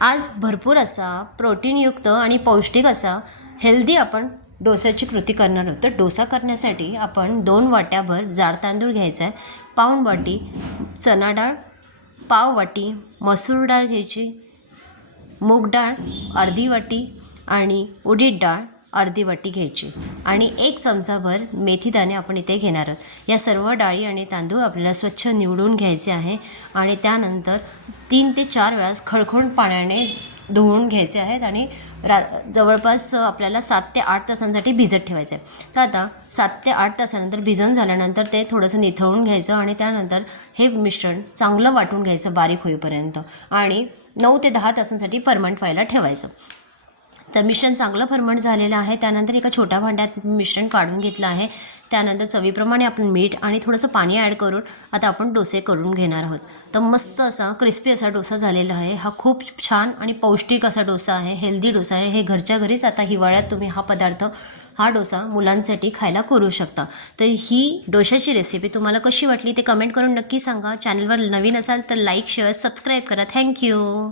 आज भरपूर असा प्रोटीनयुक्त आणि पौष्टिक असा हेल्दी आपण डोसाची कृती करणार आहोत। तर डोसा करण्यासाठी आपण 2 वाट्याभर जाड तांदूळ घ्यायचा आहे, पाऊण वाटी चना डाळ, पाव वाटी मसूर डाळ घ्यायची, मूग डाळ अर्धी वाटी आणि उडीद डाळ अर्धी वाटी घ्यायची आणि 1 चमचाभर मेथीदाणे आपण इथे घेणार आहोत। या सर्व डाळी आणि तांदूळ आपल्याला स्वच्छ निवडून घ्यायचे आहे आणि त्यानंतर 3 ते 4 वेळा खळखळून पाण्याने धुवून घ्यायचे आहेत आणि जवळपास आपल्याला 7 ते 8 तासांसाठी भिजत ठेवायचं आहे। तर आता 7 ते 8 तासानंतर भिजून झाल्यानंतर ते थोडंसं निथळून घ्यायचं आणि त्यानंतर हे मिश्रण चांगलं वाटून घ्यायचं बारीक होईपर्यंत आणि 9 ते 10 तासांसाठी फर्मंट व्हायला ठेवायचं। तर मिश्रण चांगलं फर्मंट झालेलं आहे। त्यानंतर एका छोट्या भांड्यात मिश्रण काढून घेतलं आहे। त्यानंतर चवीप्रमाणे आपण मीठ आणि थोडंसं पाणी ॲड करून आता आपण डोसे करून घेणार आहोत। तर मस्त असा क्रिस्पी असा डोसा झालेला आहे। हा खूप छान आणि पौष्टिक असा डोसा आहे, हेल्दी डोसा आहे। हे घरच्या घरीच आता हिवाळ्यात तुम्ही हा डोसा मुलांसाठी खायला करू शकता। तर ही डोशाची रेसिपी तुम्हाला कशी वाटली ते कमेंट करून नक्की सांगा। चॅनलवर नवीन असाल तर लाईक शेअर सबस्क्राईब करा। थँक्यू।